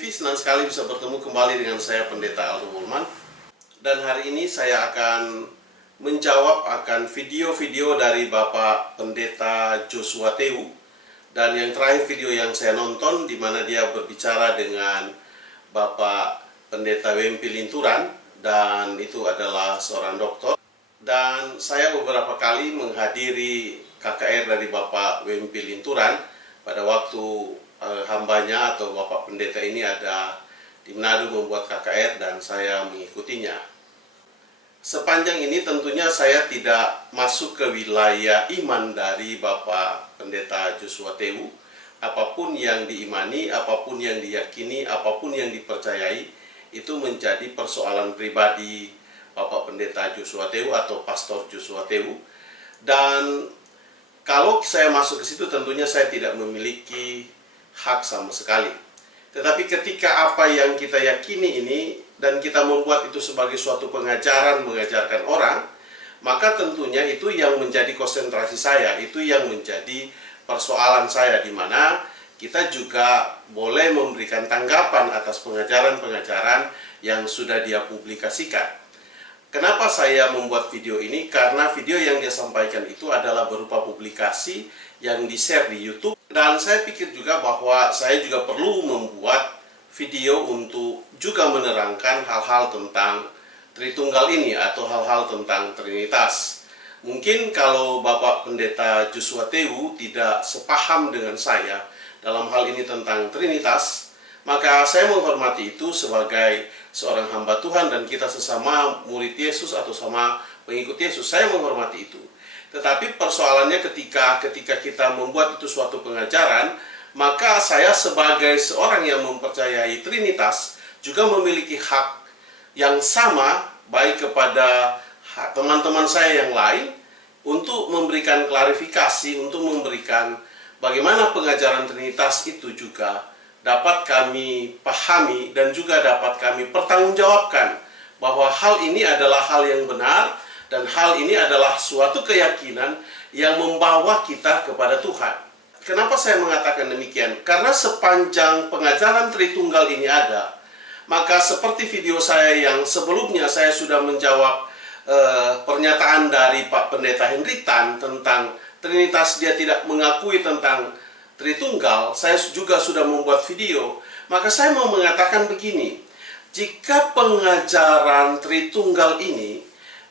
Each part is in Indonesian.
TV, senang sekali bisa bertemu kembali dengan saya Pendeta Aldo Mulman. Dan hari ini saya akan menjawab akan video-video dari Bapak Pendeta Joshua Tewu. Dan yang terakhir video yang saya nonton di mana dia berbicara dengan Bapak Pendeta W.M.P. Linturan, dan itu adalah seorang dokter. Dan saya beberapa kali menghadiri KKR dari Bapak W.M.P. Linturan pada waktu hambanya atau Bapak Pendeta ini ada di Manado membuat KKR dan saya mengikutinya. Sepanjang ini tentunya saya tidak masuk ke wilayah iman dari Bapak Pendeta Joshua Tewu. Apapun yang diimani, apapun yang diyakini, apapun yang dipercayai, itu menjadi persoalan pribadi Bapak Pendeta Joshua Tewu atau Pastor Joshua Tewu. Dan kalau saya masuk ke situ tentunya saya tidak memiliki hak sama sekali. Tetapi ketika apa yang kita yakini ini dan kita membuat itu sebagai suatu pengajaran mengajarkan orang, maka tentunya itu yang menjadi konsentrasi saya, itu yang menjadi persoalan saya, di mana kita juga boleh memberikan tanggapan atas pengajaran-pengajaran yang sudah dia publikasikan. Kenapa saya membuat video ini? Karena video yang dia sampaikan itu adalah berupa publikasi yang di-share di YouTube. Dan saya pikir juga bahwa saya juga perlu membuat video untuk juga menerangkan hal-hal tentang Tritunggal ini atau hal-hal tentang Trinitas. Mungkin kalau Bapak Pendeta Joshua Tewu tidak sepaham dengan saya dalam hal ini tentang Trinitas, maka saya menghormati itu sebagai seorang hamba Tuhan dan kita sesama murid Yesus atau sama pengikut Yesus, saya menghormati itu. Tetapi persoalannya ketika kita membuat itu suatu pengajaran, maka saya sebagai seorang yang mempercayai Trinitas juga memiliki hak yang sama baik kepada teman-teman saya yang lain untuk memberikan klarifikasi, untuk memberikan bagaimana pengajaran Trinitas itu juga dapat kami pahami dan juga dapat kami pertanggungjawabkan bahwa hal ini adalah hal yang benar dan hal ini adalah suatu keyakinan yang membawa kita kepada Tuhan. Kenapa saya mengatakan demikian? Karena sepanjang pengajaran Tritunggal ini ada, maka seperti video saya yang sebelumnya saya sudah menjawab pernyataan dari Pak Pendeta Henry Tan tentang Trinitas, dia tidak mengakui tentang Tritunggal, saya juga sudah membuat video. Maka saya mau mengatakan begini, jika pengajaran Tritunggal ini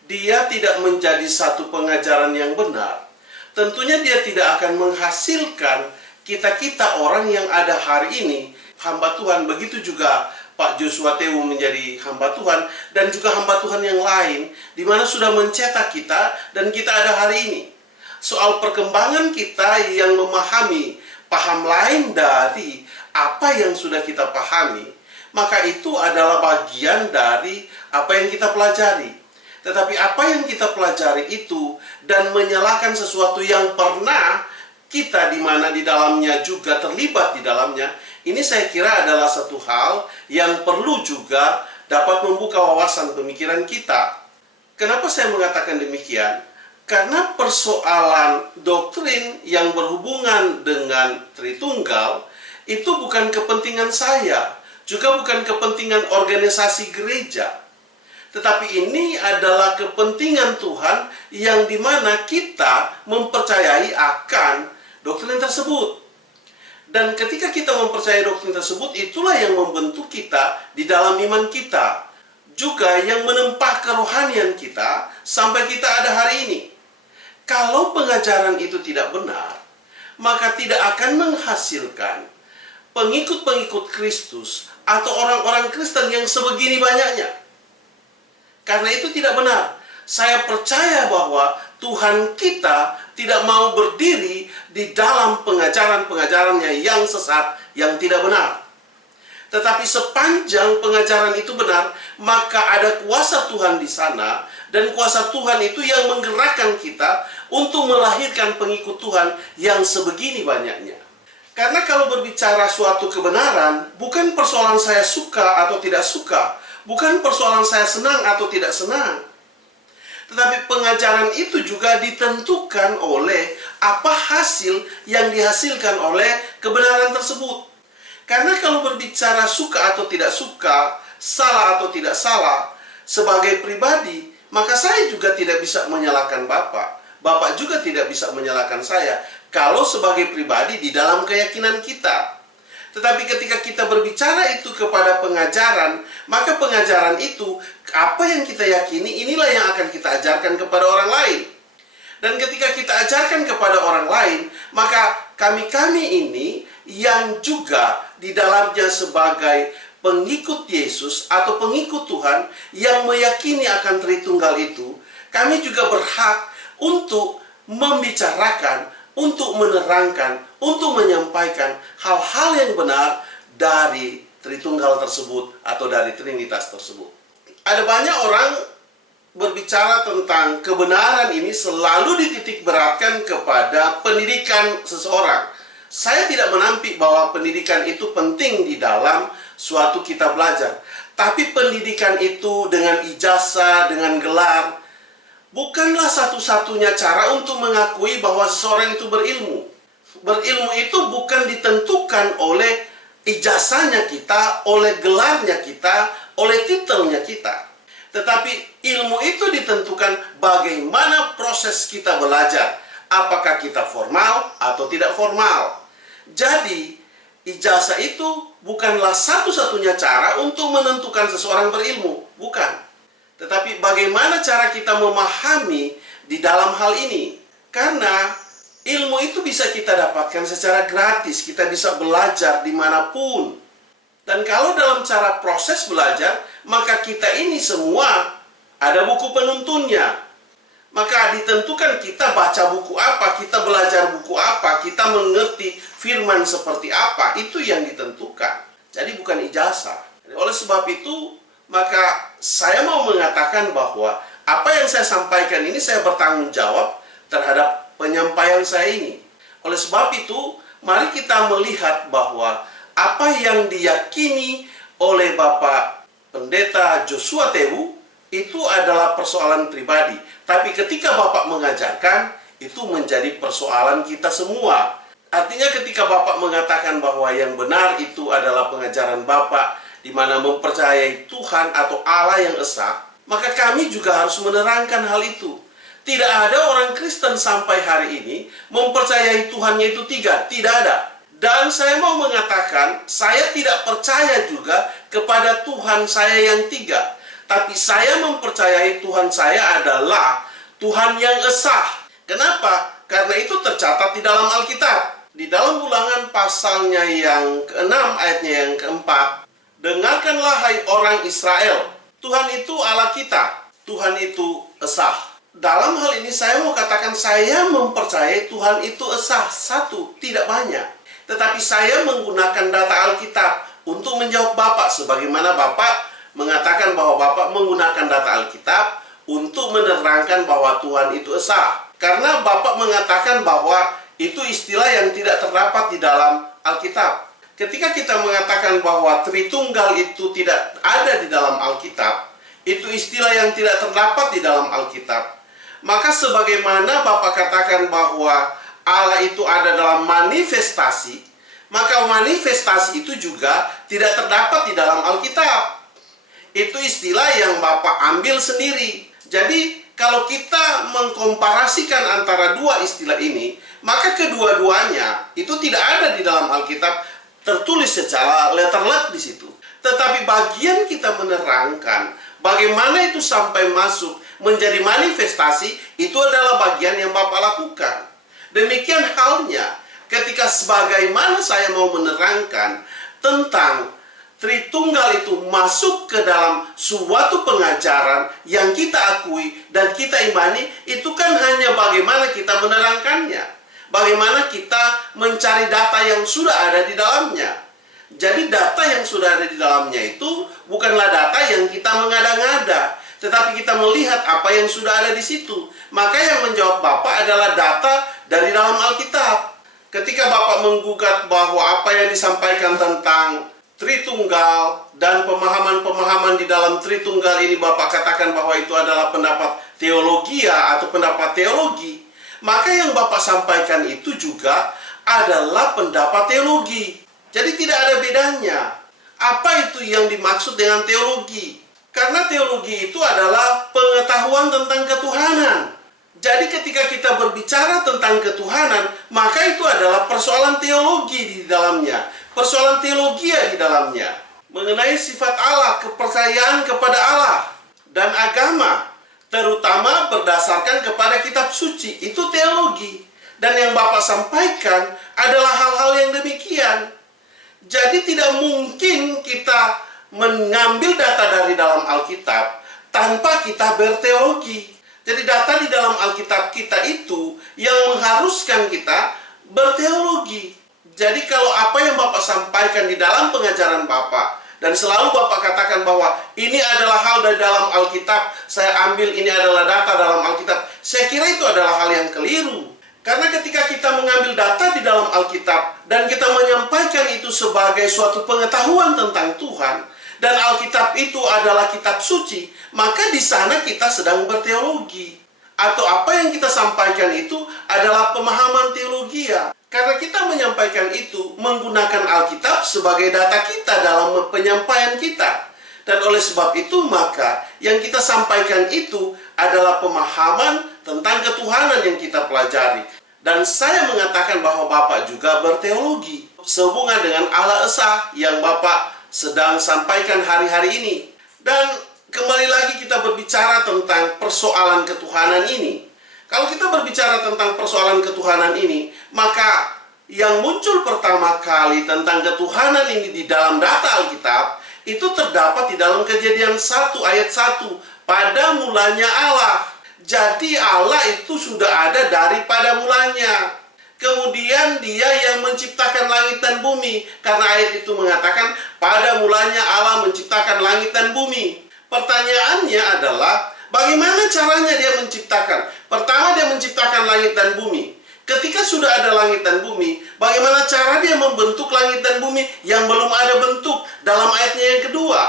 dia tidak menjadi satu pengajaran yang benar, tentunya dia tidak akan menghasilkan kita-kita orang yang ada hari ini hamba Tuhan. Begitu juga Pak Joshua Tewu menjadi hamba Tuhan dan juga hamba Tuhan yang lain di mana sudah mencetak kita dan kita ada hari ini. Soal perkembangan kita yang memahami paham lain dari apa yang sudah kita pahami, maka itu adalah bagian dari apa yang kita pelajari. Tetapi apa yang kita pelajari itu dan menyalahkan sesuatu yang pernah kita di mana di dalamnya juga terlibat di dalamnya, ini saya kira adalah satu hal yang perlu juga dapat membuka wawasan pemikiran kita. Kenapa saya mengatakan demikian? Karena persoalan doktrin yang berhubungan dengan Tritunggal itu bukan kepentingan saya, juga bukan kepentingan organisasi gereja. Tetapi ini adalah kepentingan Tuhan yang dimana kita mempercayai akan doktrin tersebut. Dan ketika kita mempercayai doktrin tersebut, itulah yang membentuk kita di dalam iman kita. Juga yang menempa kerohanian kita sampai kita ada hari ini. Kalau pengajaran itu tidak benar, maka tidak akan menghasilkan pengikut-pengikut Kristus atau orang-orang Kristen yang sebegini banyaknya. Karena itu tidak benar. Saya percaya bahwa Tuhan kita tidak mau berdiri di dalam pengajaran-pengajarannya yang sesat, yang tidak benar. Tetapi sepanjang pengajaran itu benar, maka ada kuasa Tuhan di sana, dan kuasa Tuhan itu yang menggerakkan kita untuk melahirkan pengikut Tuhan yang sebegini banyaknya. Karena kalau berbicara suatu kebenaran, bukan persoalan saya suka atau tidak suka, bukan persoalan saya senang atau tidak senang. Tetapi pengajaran itu juga ditentukan oleh apa hasil yang dihasilkan oleh kebenaran tersebut. Karena kalau berbicara suka atau tidak suka, salah atau tidak salah, sebagai pribadi, maka saya juga tidak bisa menyalahkan Bapak. Bapak juga tidak bisa menyalahkan saya kalau sebagai pribadi di dalam keyakinan kita. Tetapi ketika kita berbicara itu kepada pengajaran, maka pengajaran itu, apa yang kita yakini, inilah yang akan kita ajarkan kepada orang lain. Dan ketika kita ajarkan kepada orang lain, maka kami-kami ini yang juga di dalamnya sebagai pengikut Yesus atau pengikut Tuhan yang meyakini akan Tritunggal itu, kami juga berhak untuk membicarakan, untuk menerangkan, untuk menyampaikan hal-hal yang benar dari Tritunggal tersebut atau dari Trinitas tersebut. Ada banyak orang berbicara tentang kebenaran ini selalu dititik beratkan kepada pendidikan seseorang. Saya tidak menampik bahwa pendidikan itu penting di dalam suatu kita belajar. Tapi pendidikan itu dengan ijazah, dengan gelar, bukanlah satu-satunya cara untuk mengakui bahwa seseorang itu berilmu. Berilmu itu bukan ditentukan oleh ijazahnya kita, oleh gelarnya kita, oleh titelnya kita. Tetapi ilmu itu ditentukan bagaimana proses kita belajar. Apakah kita formal atau tidak formal. Jadi, ijazah itu bukanlah satu-satunya cara untuk menentukan seseorang berilmu. Bukan. Tetapi bagaimana cara kita memahami di dalam hal ini? Karena ilmu itu bisa kita dapatkan secara gratis. Kita bisa belajar dimanapun. Dan kalau dalam cara proses belajar, maka kita ini semua ada buku penuntunnya. Maka ditentukan kita baca buku apa, kita belajar buku apa, kita mengerti firman seperti apa, itu yang ditentukan. Jadi bukan ijazah. Oleh sebab itu, maka saya mau mengatakan bahwa apa yang saya sampaikan ini saya bertanggung jawab terhadap penyampaian saya ini. Oleh sebab itu, mari kita melihat bahwa apa yang diyakini oleh Bapak Pendeta Joshua Tewu itu adalah persoalan pribadi. Tapi ketika Bapak mengajarkan, itu menjadi persoalan kita semua. Artinya ketika Bapak mengatakan bahwa yang benar itu adalah pengajaran Bapak, di mana mempercayai Tuhan atau Allah yang esa, maka kami juga harus menerangkan hal itu. Tidak ada orang Kristen sampai hari ini mempercayai Tuhannya itu tiga. Tidak ada. Dan saya mau mengatakan, saya tidak percaya juga kepada Tuhan saya yang tiga. Tapi saya mempercayai Tuhan saya adalah Tuhan yang esa. Kenapa? Karena itu tercatat di dalam Alkitab. Di dalam Ulangan pasalnya yang ke-6 ayatnya yang ke-4. Dengarkanlah hai orang Israel, Tuhan itu Allah kita, Tuhan itu esa. Dalam hal ini saya mau katakan saya mempercayai Tuhan itu esa, satu, tidak banyak. Tetapi saya menggunakan data Alkitab untuk menjawab Bapak, sebagaimana Bapak mengatakan bahwa Bapak menggunakan data Alkitab untuk menerangkan bahwa Tuhan itu esa. Karena Bapak mengatakan bahwa itu istilah yang tidak terdapat di dalam Alkitab. Ketika kita mengatakan bahwa Tritunggal itu tidak ada di dalam Alkitab, itu istilah yang tidak terdapat di dalam Alkitab. Maka sebagaimana Bapak katakan bahwa Allah itu ada dalam manifestasi, maka manifestasi itu juga tidak terdapat di dalam Alkitab. Itu istilah yang Bapak ambil sendiri. Jadi kalau kita mengkomparasikan antara dua istilah ini, maka kedua-duanya itu tidak ada di dalam Alkitab tertulis secara letterlet di situ. Tetapi bagian kita menerangkan bagaimana itu sampai masuk menjadi manifestasi, itu adalah bagian yang Bapak lakukan. Demikian halnya ketika sebagaimana saya mau menerangkan tentang Tritunggal itu masuk ke dalam suatu pengajaran yang kita akui dan kita imani, itu kan hanya bagaimana kita menerangkannya. Bagaimana kita mencari data yang sudah ada di dalamnya. Jadi data yang sudah ada di dalamnya itu bukanlah data yang kita mengada-ngada, tetapi kita melihat apa yang sudah ada di situ. Maka yang menjawab Bapak adalah data dari dalam Alkitab. Ketika Bapak menggugat bahwa apa yang disampaikan tentang Tritunggal dan pemahaman-pemahaman di dalam Tritunggal ini Bapak katakan bahwa itu adalah pendapat teologia atau pendapat teologi, maka yang Bapak sampaikan itu juga adalah pendapat teologi. Jadi tidak ada bedanya. Apa itu yang dimaksud dengan teologi? Karena teologi itu adalah pengetahuan tentang ketuhanan. Jadi ketika kita berbicara tentang ketuhanan, maka itu adalah persoalan teologi di dalamnya. Persoalan teologia di dalamnya. Mengenai sifat Allah, kepercayaan kepada Allah, dan agama. Terutama berdasarkan kepada kitab suci. Itu teologi. Dan yang Bapak sampaikan adalah hal-hal yang demikian. Jadi tidak mungkin kita mengambil data dari dalam Alkitab tanpa kita berteologi. Jadi data di dalam Alkitab kita itu yang mengharuskan kita berteologi. Jadi kalau apa yang Bapak sampaikan di dalam pengajaran Bapak, dan selalu Bapak katakan bahwa ini adalah hal dari dalam Alkitab, saya ambil ini adalah data dalam Alkitab, saya kira itu adalah hal yang keliru. Karena ketika kita mengambil data di dalam Alkitab dan kita menyampaikan itu sebagai suatu pengetahuan tentang Tuhan, dan Alkitab itu adalah kitab suci, maka di sana kita sedang berteologi. Atau apa yang kita sampaikan itu adalah pemahaman teologia. Karena kita menyampaikan itu menggunakan Alkitab sebagai data kita dalam penyampaian kita. Dan oleh sebab itu maka yang kita sampaikan itu adalah pemahaman tentang ketuhanan yang kita pelajari. Dan saya mengatakan bahwa Bapak juga berteologi sehubungan dengan Allah Esa yang Bapak sedang sampaikan hari-hari ini. Dan kembali lagi kita berbicara tentang persoalan ketuhanan ini. Kalau kita berbicara tentang persoalan ketuhanan ini, maka yang muncul pertama kali tentang ketuhanan ini di dalam data Alkitab itu terdapat di dalam Kejadian 1 ayat 1. Pada mulanya Allah. Jadi Allah itu sudah ada daripada mulanya. Kemudian dia yang menciptakan langit dan bumi. Karena ayat itu mengatakan pada mulanya Allah menciptakan langit dan bumi. Pertanyaannya adalah bagaimana caranya dia menciptakan? Pertama dia menciptakan langit dan bumi. Ketika sudah ada langit dan bumi, bagaimana cara dia membentuk langit dan bumi yang belum ada bentuk dalam ayatnya yang kedua?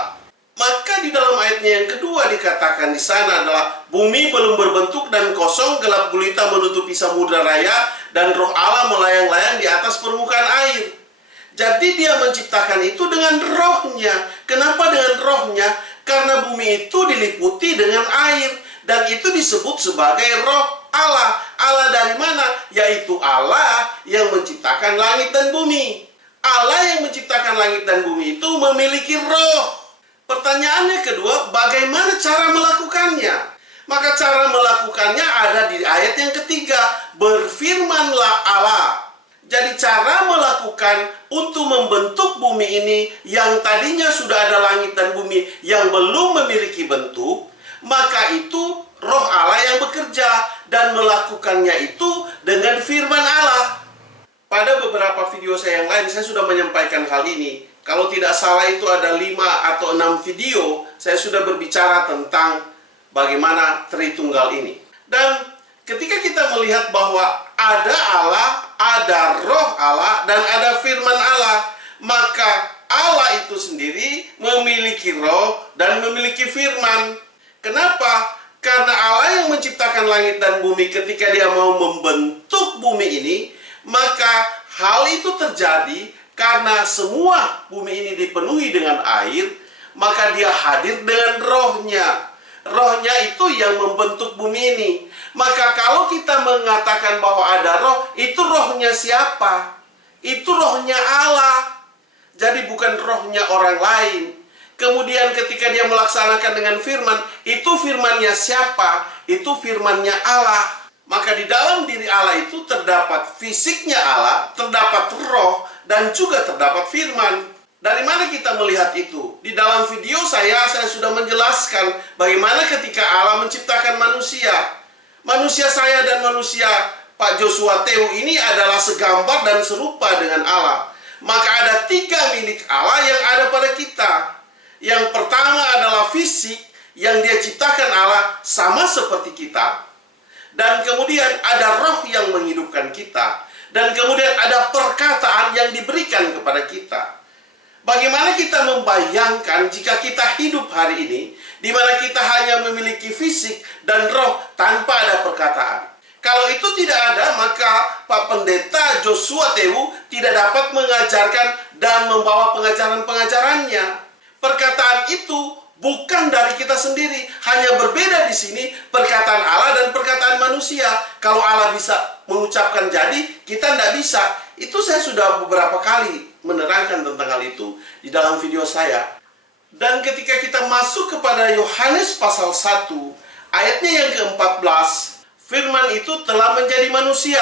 Maka di dalam ayatnya yang kedua dikatakan di sana adalah bumi belum berbentuk dan kosong, gelap gulita menutupi samudra raya, dan roh Allah melayang-layang di atas permukaan air. Jadi dia menciptakan itu dengan rohnya. Kenapa dengan rohnya? Karena bumi itu diliputi dengan air. Dan itu disebut sebagai roh Allah. Allah dari mana? Yaitu Allah yang menciptakan langit dan bumi. Allah yang menciptakan langit dan bumi itu memiliki roh. Pertanyaannya kedua, bagaimana cara melakukannya? Maka cara melakukannya ada di ayat yang ketiga. Berfirmanlah Allah. Jadi cara melakukan untuk membentuk bumi ini yang tadinya sudah ada langit dan bumi yang belum memiliki bentuk, maka itu roh Allah yang bekerja dan melakukannya itu dengan firman Allah. Pada beberapa video saya yang lain saya sudah menyampaikan hal ini. Kalau tidak salah itu ada 5 atau 6 video saya sudah berbicara tentang bagaimana Tritunggal ini. Dan ketika kita melihat bahwa ada Allah, ada roh Allah, dan ada firman Allah, maka Allah itu sendiri memiliki roh dan memiliki firman. Kenapa? Karena Allah yang menciptakan langit dan bumi ketika dia mau membentuk bumi ini, maka hal itu terjadi karena semua bumi ini dipenuhi dengan air, maka dia hadir dengan rohnya. Rohnya itu yang membentuk bumi ini. Maka kalau kita mengatakan bahwa ada roh, itu rohnya siapa? Itu rohnya Allah. Jadi bukan rohnya orang lain. Kemudian ketika dia melaksanakan dengan firman, itu firmannya siapa? Itu firmannya Allah. Maka di dalam diri Allah itu terdapat fisiknya Allah, terdapat roh, dan juga terdapat firman. Dari mana kita melihat itu? Di dalam video saya sudah menjelaskan bagaimana ketika Allah menciptakan manusia. Manusia saya dan manusia Pak Joshua Tehu ini adalah segambar dan serupa dengan Allah. Maka ada 3 milik Allah yang ada pada kita. Yang pertama adalah fisik yang dia ciptakan Allah sama seperti kita. Dan kemudian ada roh yang menghidupkan kita. Dan kemudian ada perkataan yang diberikan kepada kita. Bagaimana kita membayangkan jika kita hidup hari ini, di mana kita hanya memiliki fisik dan roh tanpa ada perkataan? Kalau itu tidak ada, maka Pak Pendeta pendeta Joshua Tewu tidak dapat mengajarkan dan membawa pengajaran-pengajarannya. Perkataan itu bukan dari kita sendiri, hanya berbeda di sini perkataan Allah dan perkataan manusia. Kalau Allah bisa mengucapkan jadi, kita tidak bisa. Itu saya sudah beberapa kali menerangkan tentang hal itu di dalam video saya. Dan ketika kita masuk kepada Yohanes pasal 1, ayatnya yang ke-14, firman itu telah menjadi manusia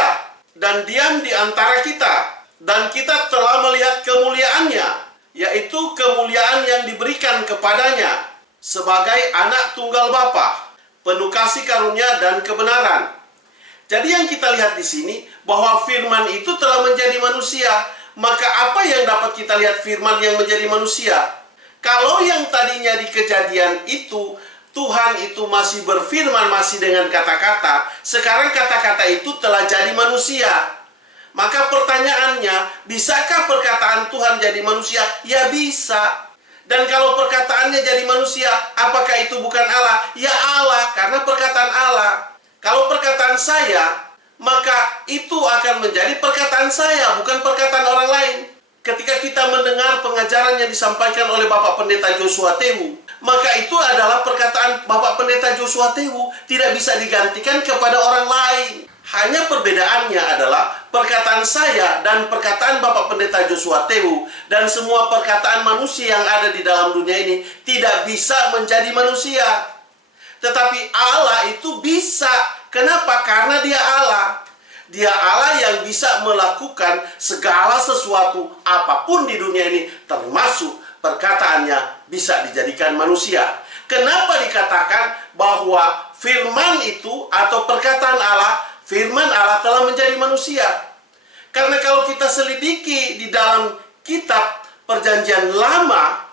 dan diam di antara kita, dan kita telah melihat kemuliaannya, yaitu kemuliaan yang diberikan kepadanya sebagai anak tunggal Bapa, penuh kasih karunia dan kebenaran. Jadi yang kita lihat di sini bahwa firman itu telah menjadi manusia. Maka apa yang dapat kita lihat firman yang menjadi manusia? Kalau yang tadinya di Kejadian itu Tuhan itu masih berfirman, masih dengan kata-kata, sekarang kata-kata itu telah jadi manusia. Maka pertanyaannya, bisakah perkataan Tuhan jadi manusia? Ya bisa. Dan kalau perkataannya jadi manusia, apakah itu bukan Allah? Ya Allah, karena perkataan Allah. Kalau perkataan saya, maka itu akan menjadi perkataan saya, bukan perkataan orang lain. Ketika kita mendengar pengajaran yang disampaikan oleh Bapak Pendeta Joshua Tewu, maka itu adalah perkataan Bapak Pendeta Joshua Tewu, tidak bisa digantikan kepada orang lain. Hanya perbedaannya adalah perkataan saya dan perkataan Bapak Pendeta Joshua Tewu dan semua perkataan manusia yang ada di dalam dunia ini tidak bisa menjadi manusia. Tetapi Allah itu bisa. Kenapa? Karena Dia Allah. Dia Allah yang bisa melakukan segala sesuatu apapun di dunia ini, termasuk perkataannya bisa dijadikan manusia. Kenapa dikatakan bahwa firman itu atau perkataan Allah, firman Allah telah menjadi manusia? Karena kalau kita selidiki di dalam kitab Perjanjian Lama,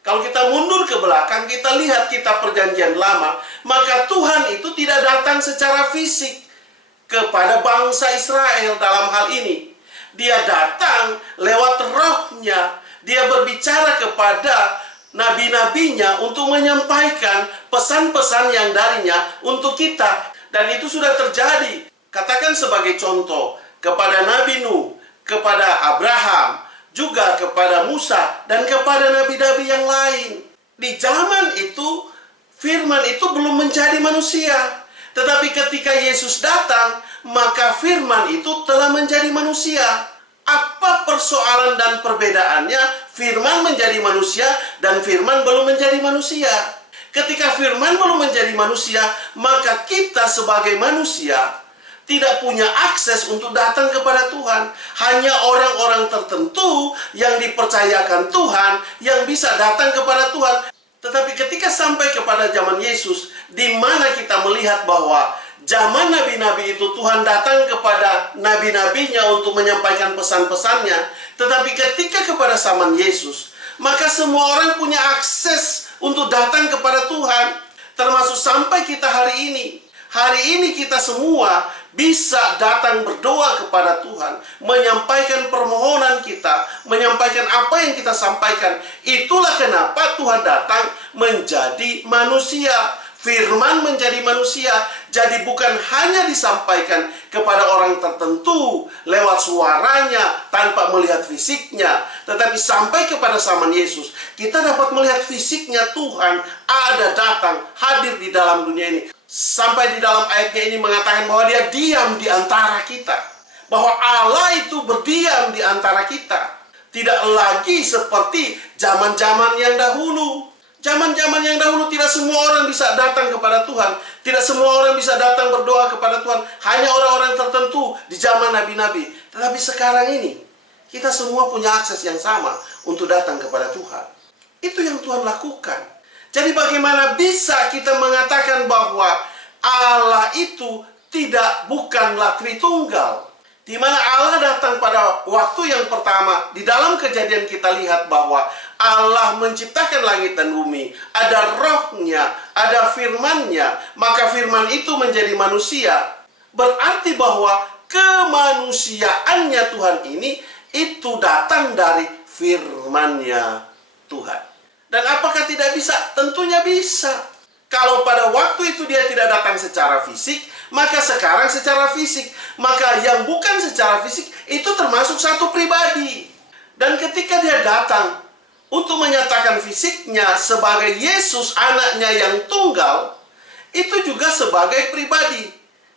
kalau kita mundur ke belakang, kita lihat kitab Perjanjian Lama, maka Tuhan itu tidak datang secara fisik kepada bangsa Israel dalam hal ini. Dia datang lewat rohnya. Dia berbicara kepada nabi-nabinya untuk menyampaikan pesan-pesan yang darinya untuk kita. Dan itu sudah terjadi. Katakan sebagai contoh, kepada Nabi Nuh, kepada Abraham, juga kepada Musa, dan kepada nabi-nabi yang lain. Di zaman itu, firman itu belum menjadi manusia. Tetapi ketika Yesus datang, maka firman itu telah menjadi manusia. Apa persoalan dan perbedaannya? Firman menjadi manusia dan firman belum menjadi manusia. Ketika firman belum menjadi manusia, maka kita sebagai manusia tidak punya akses untuk datang kepada Tuhan. Hanya orang-orang tertentu yang dipercayakan Tuhan yang bisa datang kepada Tuhan. Tetapi ketika sampai kepada zaman Yesus, di mana kita melihat bahwa zaman nabi-nabi itu Tuhan datang kepada nabi-nabinya untuk menyampaikan pesan-pesannya. Tetapi ketika kepada zaman Yesus, maka semua orang punya akses untuk datang kepada Tuhan. Termasuk sampai kita hari ini. Hari ini kita semua bisa datang berdoa kepada Tuhan, menyampaikan permohonan kita, menyampaikan apa yang kita sampaikan. Itulah kenapa Tuhan datang menjadi manusia. Firman menjadi manusia, jadi bukan hanya disampaikan kepada orang tertentu lewat suaranya tanpa melihat fisiknya, tetapi sampai kepada zaman Yesus, kita dapat melihat fisiknya Tuhan ada datang, hadir di dalam dunia ini. Sampai di dalam ayatnya ini mengatakan bahwa Dia diam di antara kita, bahwa Allah itu berdiam di antara kita. Tidak lagi seperti zaman-zaman yang dahulu. Zaman-zaman yang dahulu tidak semua orang bisa datang kepada Tuhan. Tidak semua orang bisa datang berdoa kepada Tuhan. Hanya orang-orang tertentu di zaman nabi-nabi. Tetapi sekarang ini, kita semua punya akses yang sama untuk datang kepada Tuhan. Itu yang Tuhan lakukan. Jadi bagaimana bisa kita mengatakan bahwa Allah itu bukanlah Tritunggal? Di mana Allah datang pada waktu yang pertama, di dalam Kejadian kita lihat bahwa Allah menciptakan langit dan bumi, ada rohnya, ada firmannya, maka firman itu menjadi manusia. Berarti bahwa kemanusiaannya Tuhan ini, itu datang dari firmannya Tuhan. Dan apakah tidak bisa? Tentunya bisa. Kalau pada waktu itu dia tidak datang secara fisik, maka sekarang secara fisik. Maka yang bukan secara fisik itu termasuk satu pribadi. Dan ketika dia datang untuk menyatakan fisiknya sebagai Yesus, anaknya yang tunggal, itu juga sebagai pribadi.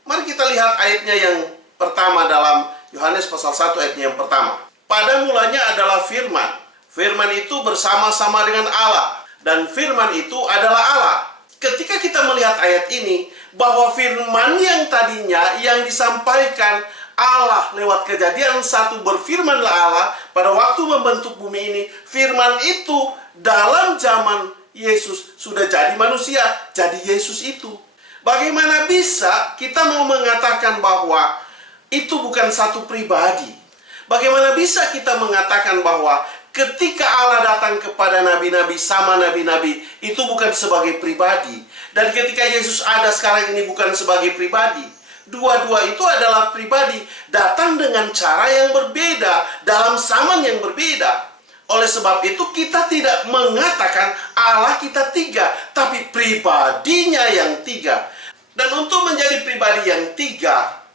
Mari kita lihat ayatnya yang pertama dalam Yohanes pasal 1 ayatnya yang pertama. Pada mulanya adalah firman. Firman itu bersama-sama dengan Allah. Dan firman itu adalah Allah. Ketika kita melihat ayat ini, bahwa firman yang tadinya yang disampaikan Allah lewat Kejadian 1, berfirmanlah Allah pada waktu membentuk bumi ini. Firman itu dalam zaman Yesus sudah jadi manusia, jadi Yesus itu. Bagaimana bisa kita mau mengatakan bahwa itu bukan satu pribadi? Bagaimana bisa kita mengatakan bahwa ketika Allah datang kepada nabi-nabi sama nabi-nabi itu bukan sebagai pribadi, dan ketika Yesus ada sekarang ini bukan sebagai pribadi? Dua-dua itu adalah pribadi, datang dengan cara yang berbeda, dalam zaman yang berbeda. Oleh sebab itu kita tidak mengatakan Allah kita tiga, tapi pribadinya yang tiga. Dan untuk menjadi pribadi yang tiga,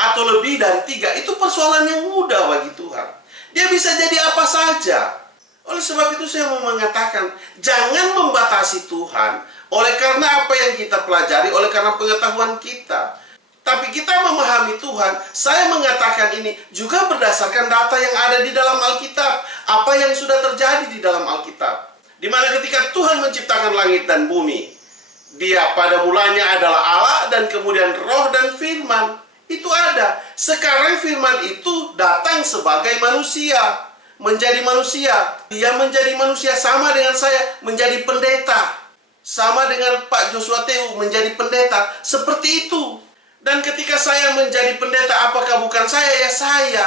atau lebih dari tiga, itu persoalan yang mudah bagi Tuhan. Dia bisa jadi apa saja. Oleh sebab itu saya mau mengatakan, jangan membatasi Tuhan oleh karena apa yang kita pelajari, oleh karena pengetahuan kita. Tapi kita memahami Tuhan. Saya mengatakan ini juga berdasarkan data yang ada di dalam Alkitab. Apa yang sudah terjadi di dalam Alkitab. Di mana ketika Tuhan menciptakan langit dan bumi, Dia pada mulanya adalah Allah, dan kemudian Roh dan Firman. Itu ada. Sekarang Firman itu datang sebagai manusia. Menjadi manusia. Dia menjadi manusia sama dengan saya, menjadi pendeta. Sama dengan Pak Joshua Tehu menjadi pendeta. Seperti itu. Dan ketika saya menjadi pendeta, apakah bukan saya? Ya saya.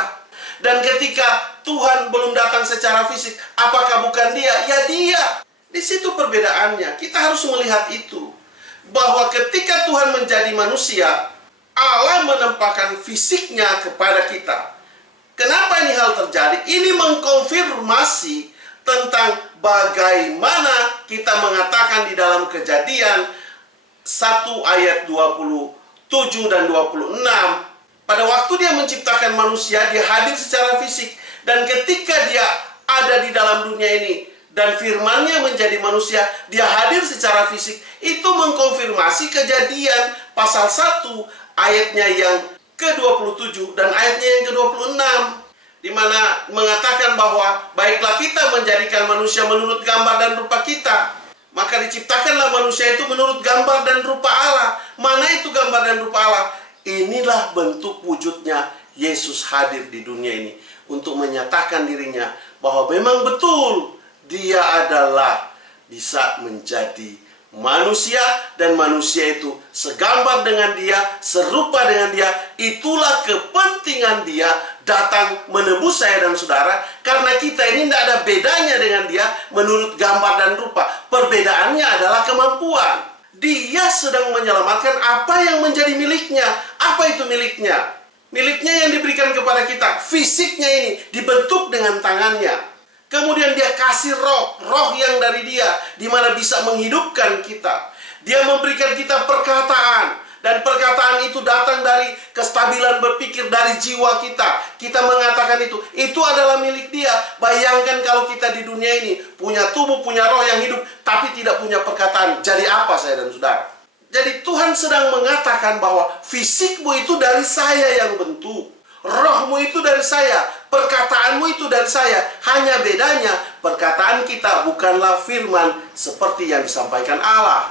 Dan ketika Tuhan belum datang secara fisik, apakah bukan Dia? Ya Dia. Di situ perbedaannya. Kita harus melihat itu. Bahwa ketika Tuhan menjadi manusia, Allah menempatkan fisiknya kepada kita. Kenapa ini hal terjadi? Ini mengkonfirmasi tentang bagaimana kita mengatakan di dalam Kejadian 1 ayat 27 dan 26. Pada waktu Dia menciptakan manusia, Dia hadir secara fisik. Dan ketika Dia ada di dalam dunia ini, dan firman-Nya menjadi manusia, Dia hadir secara fisik. Itu mengkonfirmasi Kejadian pasal 1 ayatnya yang ke-27 dan ayatnya yang ke-26, di mana mengatakan bahwa baiklah kita menjadikan manusia menurut gambar dan rupa kita. Maka diciptakanlah manusia itu menurut gambar dan rupa Allah. Mana itu gambar dan rupa Allah? Inilah bentuk wujudnya Yesus hadir di dunia ini untuk menyatakan dirinya bahwa memang betul Dia adalah bisa menjadi manusia, dan manusia itu segambar dengan Dia, serupa dengan Dia. Itulah kepentingan Dia datang menebus saya dan saudara, karena kita ini tidak ada bedanya dengan Dia menurut gambar dan rupa. Perbedaannya adalah kemampuan. Dia sedang menyelamatkan apa yang menjadi miliknya. Apa itu miliknya? Miliknya yang diberikan kepada kita, fisiknya ini dibentuk dengan tangannya. Kemudian Dia kasih roh yang dari Dia, di mana bisa menghidupkan kita. Dia memberikan kita perkataan, dan perkataan itu datang dari kestabilan berpikir dari jiwa kita. Kita mengatakan itu adalah milik Dia. Bayangkan kalau kita di dunia ini punya tubuh, punya roh yang hidup, tapi tidak punya perkataan. Jadi apa saya dan saudara? Jadi Tuhan sedang mengatakan bahwa fisikmu itu dari saya yang bentuk. Rohmu itu dari saya, perkataanmu itu dari saya. Hanya bedanya, perkataan kita bukanlah firman seperti yang disampaikan Allah.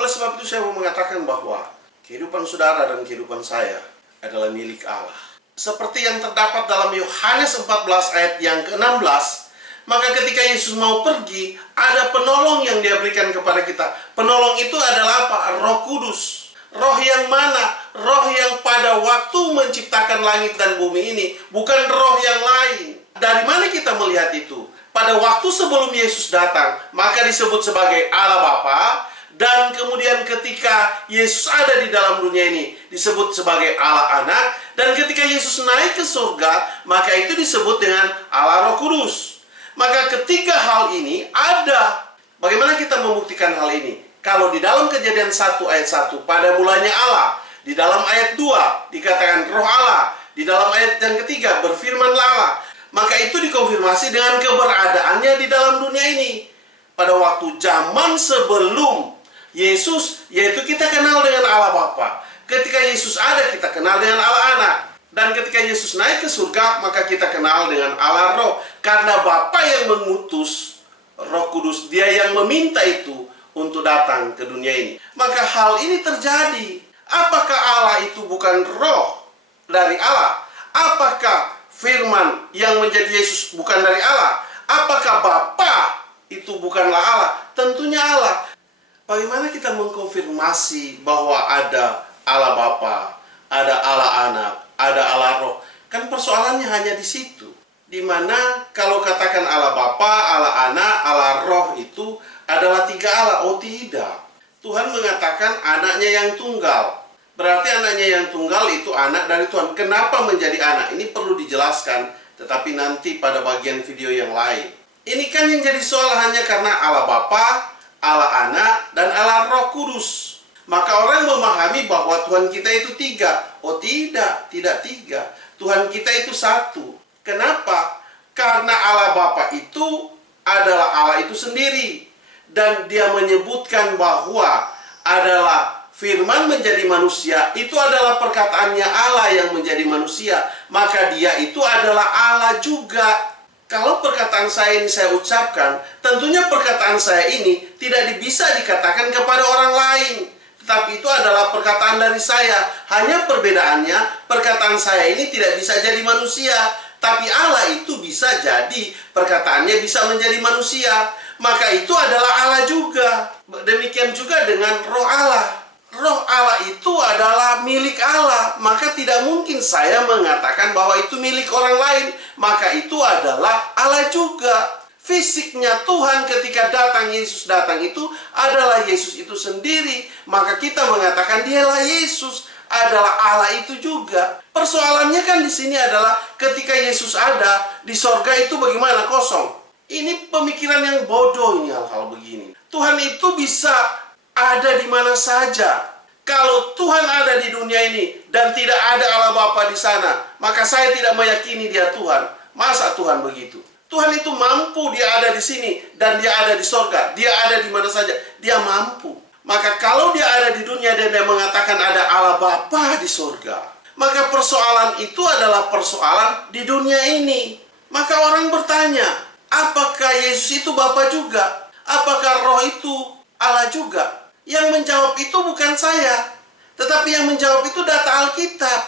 Oleh sebab itu saya mau mengatakan bahwa kehidupan saudara dan kehidupan saya adalah milik Allah. Seperti yang terdapat dalam Yohanes 14 ayat yang ke-16, maka ketika Yesus mau pergi, ada penolong yang Dia berikan kepada kita. Penolong itu adalah apa? Roh Kudus. Roh yang mana? Roh yang pada waktu menciptakan langit dan bumi ini, bukan roh yang lain. Dari mana kita melihat itu? Pada waktu sebelum Yesus datang, maka disebut sebagai Allah Bapa, dan kemudian ketika Yesus ada di dalam dunia ini, disebut sebagai Allah Anak, dan ketika Yesus naik ke surga, maka itu disebut dengan Allah Roh Kudus. Maka ketiga hal ini ada. Bagaimana kita membuktikan hal ini? Kalau di dalam Kejadian 1 ayat 1, pada mulanya Allah. Di dalam ayat 2 dikatakan roh Allah. Di dalam ayat yang ketiga berfirmanlah Allah. Maka itu dikonfirmasi dengan keberadaannya di dalam dunia ini. Pada waktu zaman sebelum Yesus, yaitu kita kenal dengan Allah Bapa. Ketika Yesus ada, kita kenal dengan Allah Anak. Dan ketika Yesus naik ke surga, maka kita kenal dengan Allah Roh. Karena Bapa yang mengutus Roh Kudus, Dia yang meminta itu untuk datang ke dunia ini. Maka hal ini terjadi. Apakah Allah itu bukan roh dari Allah? Apakah firman yang menjadi Yesus bukan dari Allah? Apakah Bapa itu bukanlah Allah? Tentunya Allah. Bagaimana kita mengkonfirmasi bahwa ada Allah Bapa, ada Allah Anak, ada Allah Roh? Kan persoalannya hanya di situ. Dimana kalau katakan Allah Bapa, Allah Anak, Allah Roh itu adalah tiga Allah. Oh tidak. Tuhan mengatakan anaknya yang tunggal. Berarti anaknya yang tunggal itu anak dari Tuhan. Kenapa menjadi anak? Ini perlu dijelaskan. Tetapi nanti pada bagian video yang lain. Ini kan yang jadi soal hanya karena Allah Bapa, Allah Anak, dan Allah Roh Kudus. Maka orang memahami bahwa Tuhan kita itu tiga. Oh tidak, tidak tiga. Tuhan kita itu satu. Kenapa? Karena Allah Bapa itu adalah Allah itu sendiri. Dan Dia menyebutkan bahwa adalah firman menjadi manusia. Itu adalah perkataannya Allah yang menjadi manusia. Maka Dia itu adalah Allah juga. Kalau perkataan saya ini saya ucapkan, tentunya perkataan saya ini tidak bisa dikatakan kepada orang lain. Tetapi itu adalah perkataan dari saya. Hanya perbedaannya, perkataan saya ini tidak bisa jadi manusia. Tapi Allah itu bisa jadi, perkataannya bisa menjadi manusia. Maka itu adalah Allah juga. Demikian juga dengan roh Allah. Roh Allah itu adalah milik Allah. Maka tidak mungkin saya mengatakan bahwa itu milik orang lain. Maka itu adalah Allah juga. Fisiknya Tuhan ketika datang, Yesus datang itu adalah Yesus itu sendiri. Maka kita mengatakan dialah Yesus, adalah Allah itu juga. Persoalannya kan di sini adalah ketika Yesus ada di sorga itu bagaimana? Kosong. Ini pemikiran yang bodoh ini hal-hal begini. Tuhan itu bisa ada di mana saja. Kalau Tuhan ada di dunia ini dan tidak ada Allah Bapa di sana, maka saya tidak meyakini Dia Tuhan. Masa Tuhan begitu? Tuhan itu mampu, Dia ada di sini dan Dia ada di sorga. Dia ada di mana saja, Dia mampu. Maka kalau Dia ada di dunia dan Dia mengatakan ada Allah Bapa di sorga, maka persoalan itu adalah persoalan di dunia ini. Maka orang bertanya, apakah Yesus itu Bapa juga? Apakah Roh itu Allah juga? Yang menjawab itu bukan saya, tetapi yang menjawab itu data Alkitab.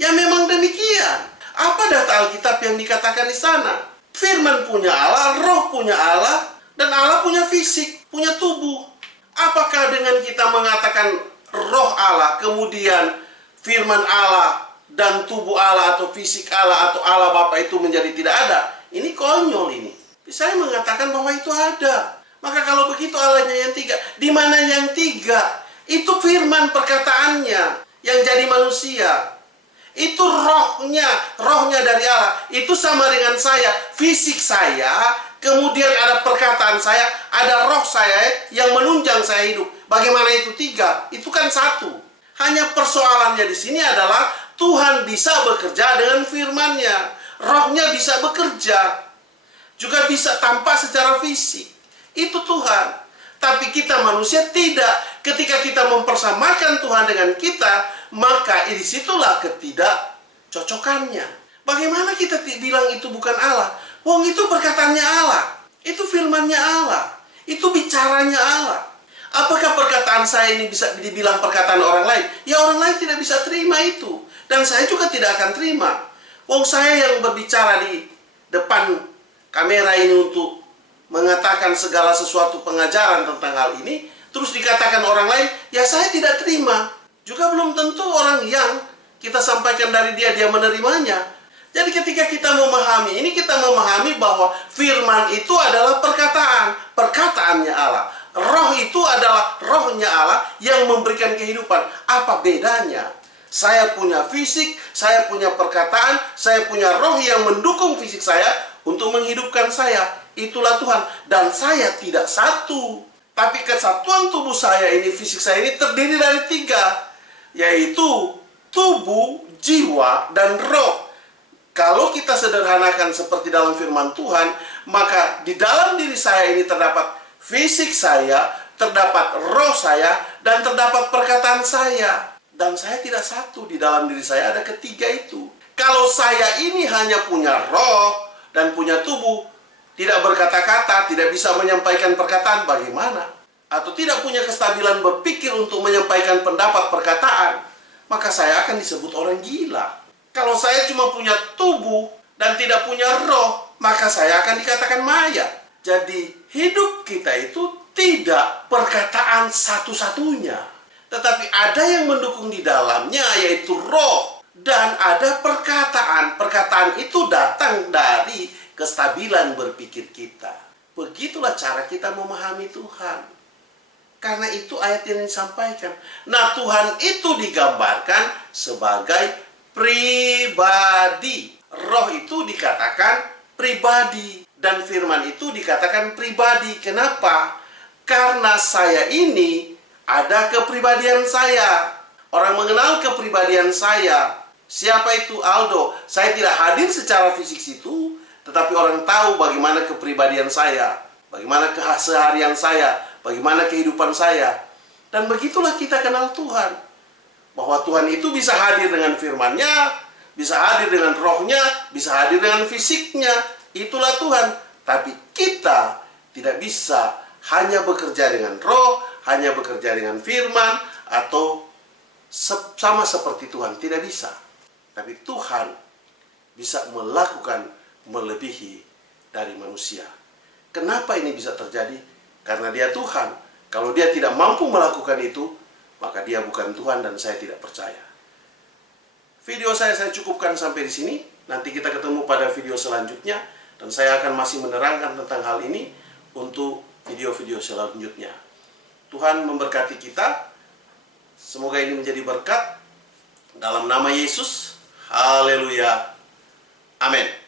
Ya memang demikian. Apa data Alkitab yang dikatakan di sana? Firman punya Allah, Roh punya Allah, dan Allah punya fisik, punya tubuh. Apakah dengan kita mengatakan Roh Allah, kemudian firman Allah, dan tubuh Allah atau fisik Allah atau Allah Bapa itu menjadi tidak ada? Ini konyol ini. Saya mengatakan bahwa itu ada. Maka kalau begitu Allahnya yang tiga. Di mana yang tiga? Itu firman perkataannya yang jadi manusia. Itu rohnya dari Allah. Itu sama dengan saya, fisik saya, kemudian ada perkataan saya, ada roh saya yang menunjang saya hidup. Bagaimana itu tiga? Itu kan satu. Hanya persoalannya di sini adalah Tuhan bisa bekerja dengan firman-Nya. Rohnya bisa bekerja. Juga bisa tampak secara fisik. Itu Tuhan. Tapi kita manusia tidak. Ketika kita mempersamakan Tuhan dengan kita, maka disitulah ketidakcocokannya. Bagaimana kita bilang itu bukan Allah? Wong itu perkataannya Allah. Itu firman-Nya Allah. Itu bicaranya Allah. Apakah perkataan saya ini bisa dibilang perkataan orang lain? Ya orang lain tidak bisa terima itu. Dan saya juga tidak akan terima. Wong saya yang berbicara di depan kamera ini untuk mengatakan segala sesuatu pengajaran tentang hal ini, terus dikatakan orang lain, ya saya tidak terima. Juga belum tentu orang yang kita sampaikan dari dia menerimanya. Jadi ketika kita memahami ini, kita memahami bahwa firman itu adalah perkataannya Allah. Roh itu adalah rohnya Allah yang memberikan kehidupan. Apa bedanya? Saya punya fisik, saya punya perkataan, saya punya roh yang mendukung fisik saya untuk menghidupkan saya. Itulah Tuhan. Dan saya tidak satu. Tapi kesatuan tubuh saya ini, fisik saya ini terdiri dari 3, yaitu tubuh, jiwa, dan roh. Kalau kita sederhanakan seperti dalam firman Tuhan, maka di dalam diri saya ini terdapat fisik saya, terdapat roh saya, dan terdapat perkataan saya. Dan saya tidak satu, di dalam diri saya ada ketiga itu. Kalau saya ini hanya punya roh dan punya tubuh, tidak berkata-kata, tidak bisa menyampaikan perkataan, bagaimana? Atau tidak punya kestabilan berpikir untuk menyampaikan pendapat perkataan, maka saya akan disebut orang gila. Kalau saya cuma punya tubuh dan tidak punya roh, maka saya akan dikatakan maya. Jadi hidup kita itu tidak perkataan satu-satunya, tetapi ada yang mendukung di dalamnya, yaitu roh. Dan ada perkataan. Perkataan itu datang dari kestabilan berpikir kita. Begitulah cara kita memahami Tuhan. Karena itu ayat yang disampaikan. Nah, Tuhan itu digambarkan sebagai pribadi. Roh itu dikatakan pribadi. Dan firman itu dikatakan pribadi. Kenapa? Karena saya ini ada kepribadian saya. Orang mengenal kepribadian saya. Siapa itu Aldo? Saya tidak hadir secara fisik situ, tetapi orang tahu bagaimana kepribadian saya, bagaimana keseharian saya, bagaimana kehidupan saya. Dan begitulah kita kenal Tuhan. Bahwa Tuhan itu bisa hadir dengan firman-Nya, bisa hadir dengan rohnya, bisa hadir dengan fisiknya. Itulah Tuhan. Tapi kita tidak bisa hanya bekerja dengan roh, hanya bekerja dengan firman, atau sama seperti Tuhan. Tidak bisa. Tapi Tuhan bisa melakukan melebihi dari manusia. Kenapa ini bisa terjadi? Karena Dia Tuhan. Kalau Dia tidak mampu melakukan itu, maka Dia bukan Tuhan dan saya tidak percaya. Video saya cukupkan sampai di sini. Nanti kita ketemu pada video selanjutnya. Dan saya akan masih menerangkan tentang hal ini untuk video-video selanjutnya. Tuhan memberkati kita. Semoga ini menjadi berkat. Dalam nama Yesus. Haleluya. Amin.